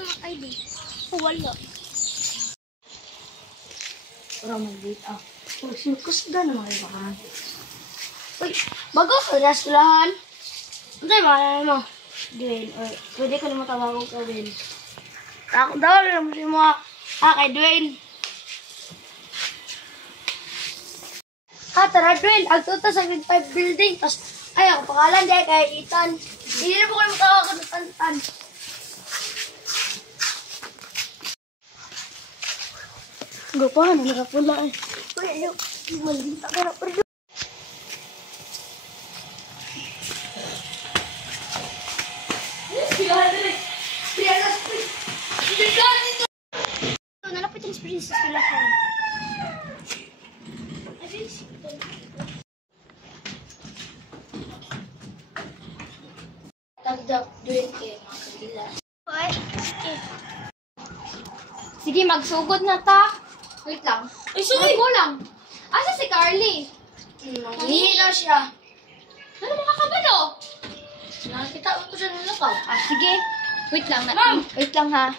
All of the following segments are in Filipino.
yung ID? Oh, wala. Parang mag-date ah. Oh, sinukusda na mga ibahan. Uy, bago ko na eskwelahan. Ano yung mga mo? Dwayne, or pwede ko naman tawag ko Dwayne. Ako daw, alam mo mo. Kay Dwayne. Tara Dwayne, agto ta sa grade 5 building. Tapos, ay, ako pangalan dahil kay Ethan. Hindi na po kayo matawagan ng Tantan. Gapahan, nakapula eh. Uy, ayaw. Malita ka na. Nalapit yung experience sa eskwelahan. Tagdag Dwayne kayo mga kabila. Sige, magsugod na ta. Wait lang. Ay, sorry! Mo lang. Asa si Carly? Nangihi na siya. Ano makakabalo? Nakakita ko siya nilakaw. Sige. Wait lang. Ma'am! Wait lang ha.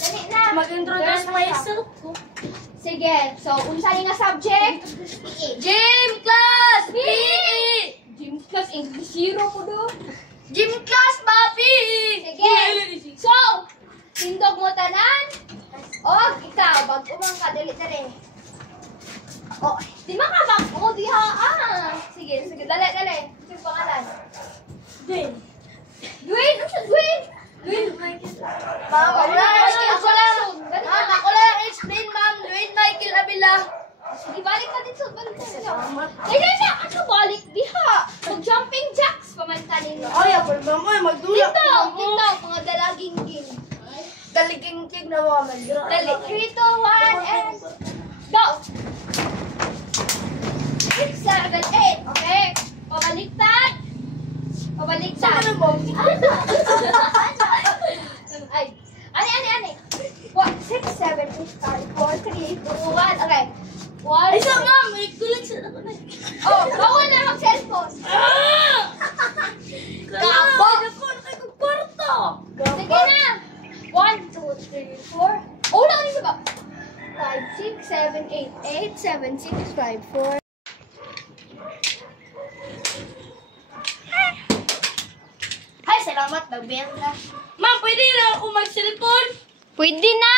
Dali na. Mag-introduce myself ko. Sige. So, unsa ni nga subject? Gym class! PE! Gym class, English zero ko do. Gym class, papi! Sige. So, tindog mo tanan. O, ikaw, bago man ka, dali. O, di makabag mo diha. Sige, dali. Sige, pangalan. Dwayne. Dwayne, ano siya, Dwayne? Dwayne, Ma'am, ako lang explain, ma'am. Dwayne Michael Abila. Sige, balik ka dito. Ay, ano balik diha? Mag-jumping jacks, pamantanin mo. Ay, ako ba mo, magdulak. Dito, mga dalaging king. Daliging-king na mga malira. Dali, 3, 2, 1, and go! 6, 7, 8. Okay? Pabaliktad. Ano mo? Ay, ani. 6, 7, 8, 5, 4, 3, 2, 1. Okay. 1. Ay, sa ma'am, may kulit sa ako na. Oh, bawal na mag-cellphone. Kabo! Nakakagparto! Sige na. 1, 2, 3, 4. Oh, lang isa ba? 5, 6, 7, 8. 8, 7, 6, 5, 4. Ay, salamat, nagbiyak na. Ma'am, pwede na ako mag-cellphone? Pwede na.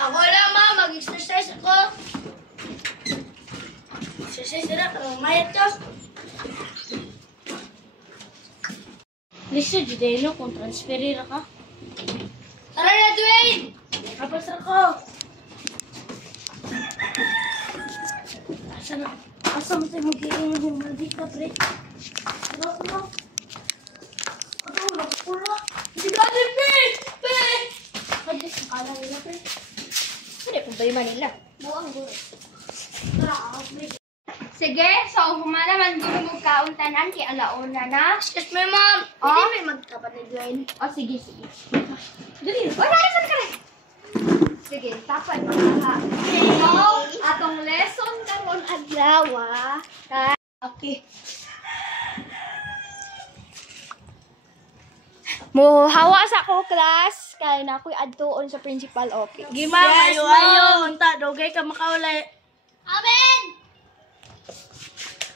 Ako lang, ma'am. Mag-exercise ako. Exercise na, mayat ka. Lisa, Judeno, kung transferir ka. Tara na, Dwayne! Kapasar ko. Asa mo tayo mag-iingan yung mali ka, pre? Ano? Ano, nagpula. Hindi ka din, pre! Pwede sa kanan nila, pre. Pwede problema nila. Buang guro. Tara, ako, pre. Sige, so humana man guro mo kauntanan kay alauna na. Excuse me, ma'am. Oh? Hindi may magkapat ni Dwayne. O, sige. Dali. Wala ka. Sige, tapan mo na. So, atong lesson karon adlaw. Okay. Mo hawa sa ko class kay na ako'y adtuon sa principal office. Gima, yes, ayo. Unta, dogay ka makaulay. Amen.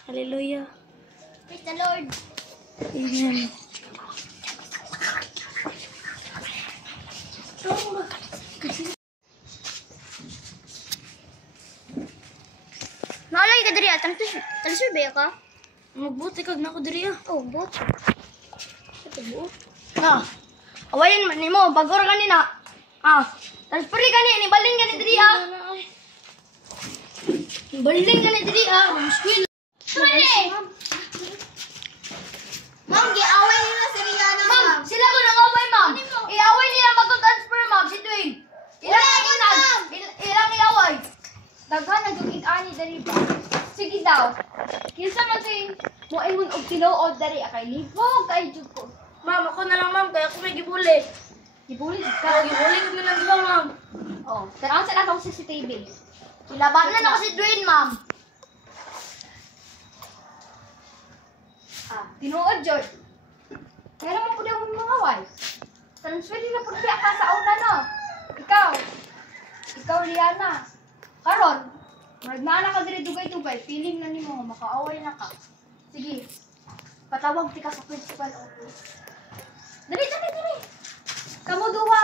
Hallelujah. Praise the Lord. Amen. Naalay ka diri atang transfer ka? Magbuti kag nako diri ah. Oh, bot. Ito bot. Na. Awayin man nimo bagor kanina. Transfer kanina ni baling kanina diri ah. Baling kanina diri ah. School. Ma'am, giaway nila si Rihanna, Ma'am, sila ko nang away, ma'am. Iaway nila mag-transfer, ma'am, si Dwayne. Ilang iaway. Daghan na yung ani dari ba? Sige daw. Kinsa man kay mo ingon og tinuod dari kay libog kay jud ko. Ma'am, ako na lang, ma'am, kaya ako may gibuli. Gibuli jud Kaya ka. gibuli ko na lang diba, ma'am. Oh, tanaw sa akong CCTV. Kilabanan ako si Dwayne, ma'am. Tinuod jud. Kaya naman po di ako mga wife. Transfer nila po siya ka sa una, no? Ikaw. Ikaw, Liana. Karon, nagnaana ka diri dugay-dugay. Feeling na ni mo, makaaway na ka. Sige. Patawag ti ka sa principal office. Dali. Kamu duha.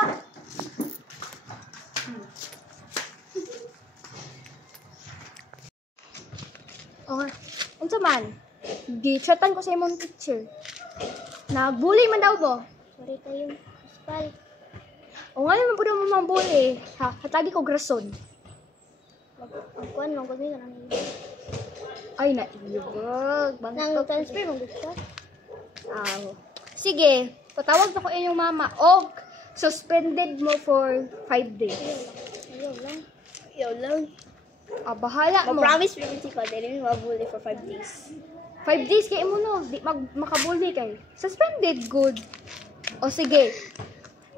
Okay. Unsa man? Gi-chatan ko sa imong teacher. Nagbully man daw mo. Sorry kayo, principal. O nga naman po daw mo mambully. Ha, hatagi ko grason. Magkuhan, magkuhan ka nang Ay, naibag. nang transfer, magkuhan ka. Sige, patawag na ko inyong mama. O, suspended mo for 5 days. Ayaw lang. Bahala mo. Ma-promise principal, dili mo mabuli for 5 days. 5 days kay mo no. Di makabully kay. Suspended, good. O sige.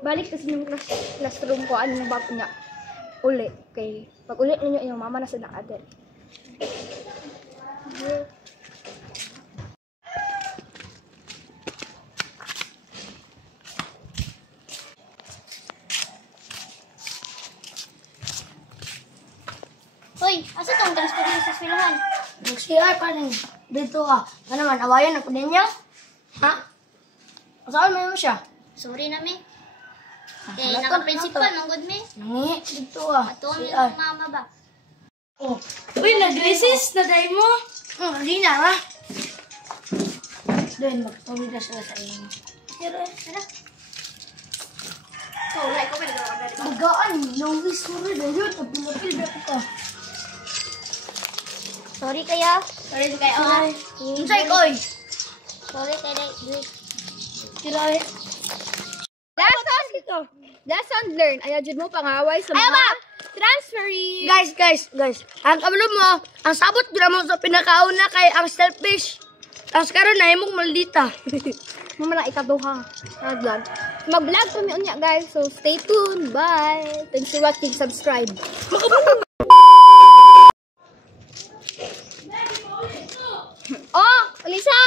Balik kasi yung classroom ko. Ano yung bago niya? Uli. Okay. Pag uli ninyo inyong mama na sa nakadal. Hoy, asa tong transfer niyo sa eskwelahan? Mag-CR pa rin. Dito ka. Ano naman, awayan ako din niya? Ha? Saan mo siya? Sorry na, me. Eh, Wala naka-principal, ka. manggod, me. Nangi, dito ka. Atuon mo CR. yung mama ba? Oh. Uy, nag-resist na dahil mo. Hindi na, ha? Doon, magtawid na sila sa inyo. Pero, tara. So, like ko pala Magaan, long wish mo rin. Ayun, pag-pinapil ba ka? Sorry kaya. Sorry kayo, ha? Unsay koy? Sorry kaya. Kiray. Lesson learned. Ayaw dyan mo pangaway sa mga transferee. Guys. Ang kabalo mo, ang sabot dira mo sa pinakauna kay ang selfish. Tapos karon na imong maldita. Mama na ikaduha. Vlog. Mag-vlog kami unya guys. So stay tuned. Bye. Thanks for watching. Subscribe. Oh, Lisa.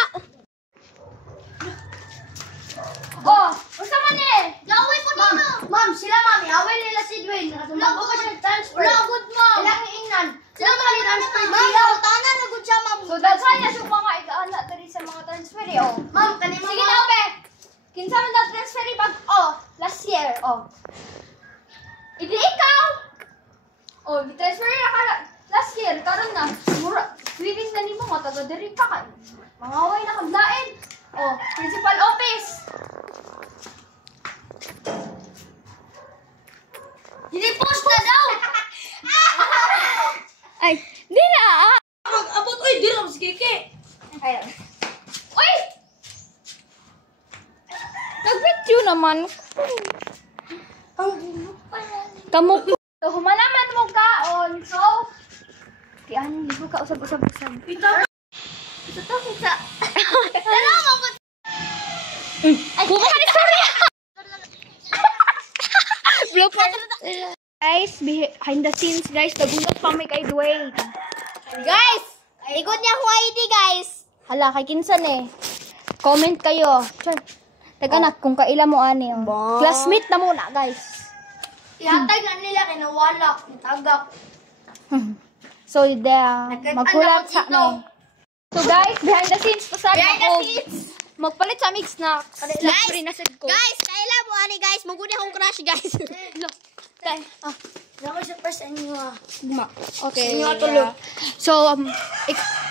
Oh, usa man eh. Laway ko dito. Ma'am, sila mami, away nila si Dwayne. Nakatumago pa siya transfer. Lagod mo. Ilang ingnan. Sila mami transfer. Ma'am, tanan na gud siya, ma'am. So that's why na yung mga ikaana diri sa mga transfer eh. Oh. Ma'am, kanimo Sige na, be. Kinsa man daw transfer eh pag last year. Idi ikaw. Transfer na ka last year karon na. Mura. Living na nimo nga taga diri ka kay. Mangaway na kaglain. Principal office. Hindi post na daw. Ay, di na. Abot, oy, di na si Kiki. Ay. Uy! Nag-video naman. Kamu. So, humalaman mo kaon. So, kian, libo ka usab-usab. Ito to, kita. Tara, mabot. Buka ka ni Surya! Blooper. Guys, behind the scenes, guys, nagulat pa may kay Dwayne. Guys, ikot niya akong ID, guys. Hala, kay Kinsan eh. Comment kayo. Taganak kung kaila mo ani. Classmate na muna, guys. Ihatag na nila kay nawala, itagak. So, magkulat sa dito. So, guys, behind the scenes, pasag Behind the ako. scenes. Magpalit sa mix na. Guys, Free na sad ko. Guys, kaila mo ani, guys. Maguni akong crush, guys. Ako sa first inyo Okay. Inyo tulog. So,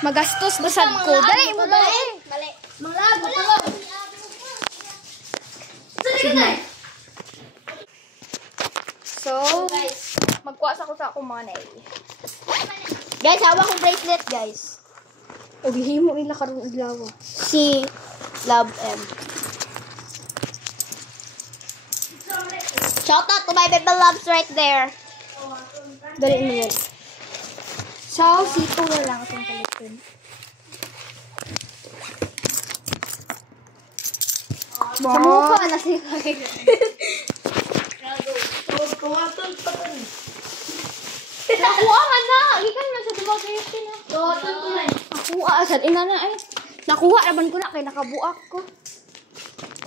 magastos basad ko. Dali mo ba? Mali. Malago, tulog. So, magkuha sa ko sa akong mga nail. Guys, hawa kong bracelet, guys. O, gihimo nila karong adlaw. Si Love M. Shout out to my baby loves right there. Dali mo yan. So, sito na lang itong palitin. Sa mukha na siya. Kuwaton pa rin. Nakuha ka na! Gikan na sa dumagayot ka na. Kuwaton ko na. Nakuha. Sad ina na ay. Nakuha naman ko na kay nakabuak ko.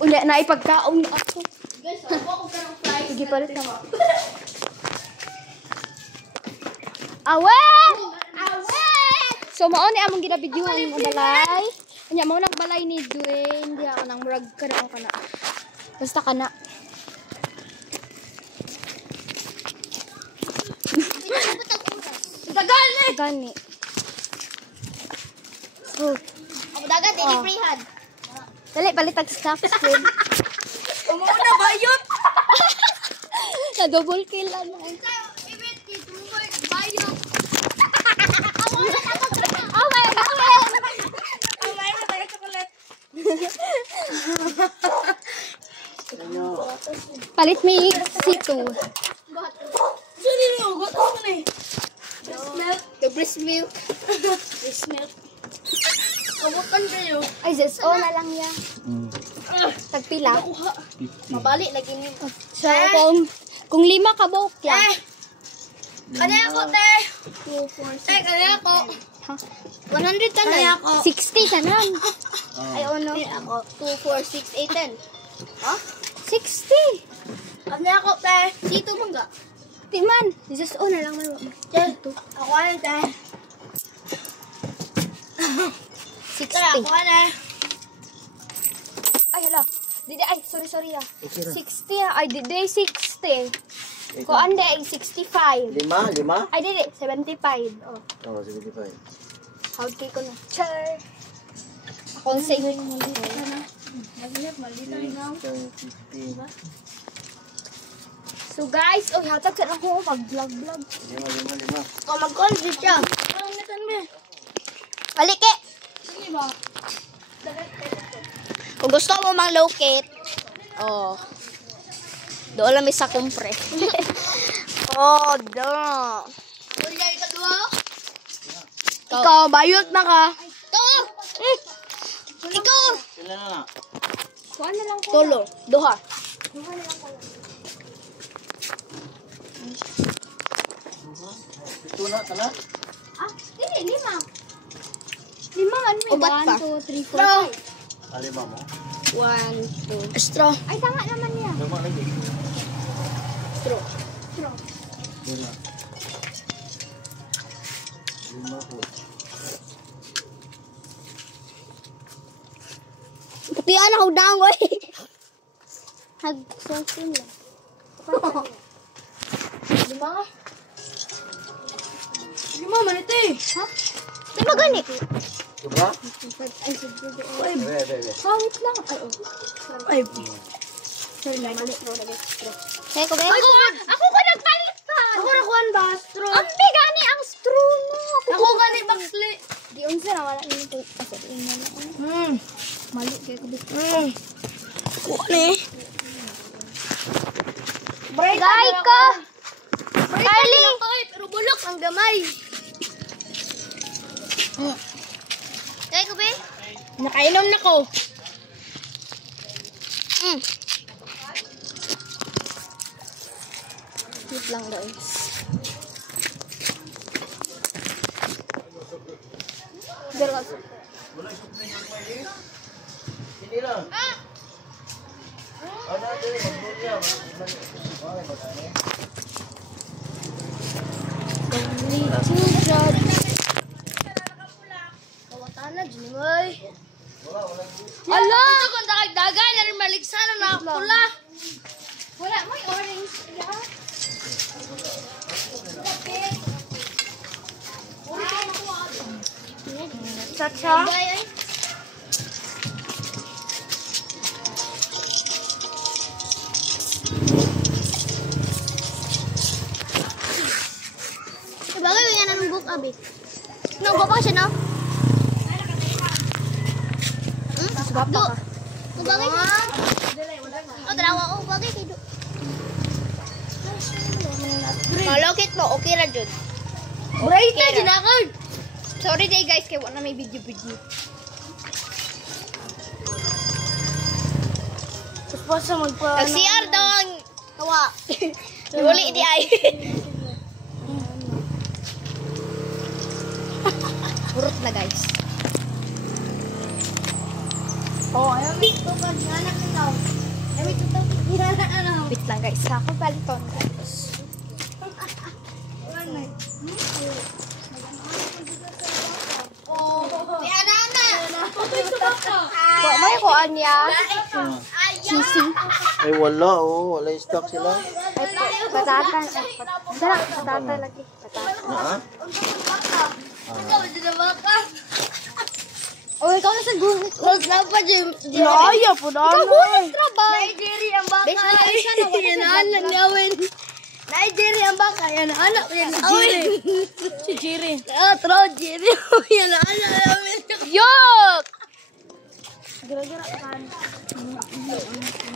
Unya na ipagkaon ako. Guys, ako ka ng fries. Sige, palit na mo. Awe! So, mao ni among ginabidyohan mo balay. Unya, mao nang balay ni Dwayne. Di ako nang murag ka na kana. Basta kana. Dagal ni. Gani. So, Ako dagat, hindi free hand. dali, balitag stuff, Squid. Umuna bayot. Na double kill lang. Ibit, tumboy, bayot. Palit may situ. The breast milk. Breast milk. Kabukan kayo. Ay, just na lang yan. Tagpila. Mabalik lagi ni. So, kung 5 ka bok yan. Kani ako, te. 2, 4, 6. Te, kani ako. Ha? 100 tanan. Kani ako. 60 tanan. Ay, ano? Ako. 2, 4, 6, 8, 10. Ha? 60. Kani ako, te. Dito mangga. Di man. Just na lang man. Ako ano, te. 60. Te, ako ano. Ay, hala. Didi, ay, sorry ah. 60 ah. Ay, didi, 60. Ko ande ay 65. 5? Ay, didi, 75. Oh. Oo, 75. How'd ko na. Char. Ako sa inyo yung muli. So guys, oh, hatag sa ako pag-vlog-vlog. 5. O, mag-conjure siya. Alike! Sige ba? Kung gusto mo mang-locate, oh, doon lang may sa kumpre. Oh, doon. Uli kayo kadua? Ikaw, bayot na ka. Ito! Ikaw! Sila na. Kuha na lang ko. Tolo. Duha. Ito na, tala. Ah, hindi, 5. 5, ano may? Ubat pa. 1, 2, 3, 4, Bro. 5. Alima mo. 1, 2. Straw. Ay, tanga naman niya. Lama lagi. Straw. Lima. 5 po. Putian ako dangoy. Hag-sosin lang. 5. 5 man ito eh. Ha? Di ba gani? Diba? Ay, sige. Bebe. Kawit lang. Ay, oh. Ay. Sorry na, mali. Kaya ko ba? Ako ka nagpalit pa. Ako nakuhan ba? Straw. Ang bigani ang straw mo. Ako gani baksli. Di unsa na wala ini to. Asa di na na. Mali kay ko dito. Kuha ni. Gay ka. Carly. Pero bulok ang gamay. Kaya ko ba? Nakainom na ko. Wait lang guys. Dalas. Hindi lang. Ano natin, magbunya. Kawatana, Jimmy. Ala! Ito kung dagal na rin maligsanan na pula. Wala mo orange. Chacha. Bagay yung yan ang book, abi. Nagwa pa siya, no? Sabapa ka. Bagay siya. O, dalawa. O, bagay kayo. Malokit mo, okay ra jud. Bright na, ginakad. Sorry day guys, kaya wala may video. Tapos sa magpa... Nag-CR daw ang kawa. Uli di ay. Burot na guys. Oh, ayaw may tukad nga anak nito. Ayaw may tukad nga anak ano. Wait lang guys, ako paliton guys. Si Anana. Tutoy sa baka. Wa may kuan niya. Sisi. Ay, wala, oh. Wala yung stock sila. Ay, patata. Dara, patata lagi. Patata. Ha? Oh, ikaw na sa guhit. Wag na pa, Jim. Laya po na. Ikaw guhit ra ba? Nigeria ang baka. Bes na siya na wala Yan sa anak ni Awin. Nigeria ang baka. Yan anak ni Awin. Si Jiri. Ah, tro, Jerry. Yan anak ni Awin. Yok! Gira-gira kan.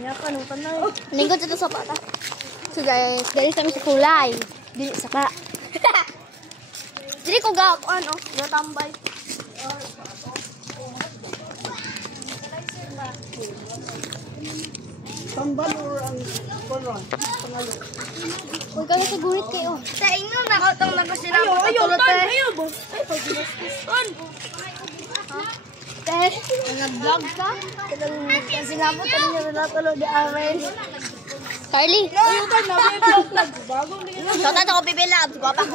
Yakan mo ka na. Lingkod ito sa pata. So guys, dali kami sa kulay. Dili sa ka. Dili ko ga ano, natambay. Huwag kami sa guhit kayo. Sa inyo, nakatang nakasinabot at tulot eh. Nag-vlog ka? Nakasinabot at ninyo natulog di amin. Carly. Shoutout ako, Bibi Labs. Guwapa.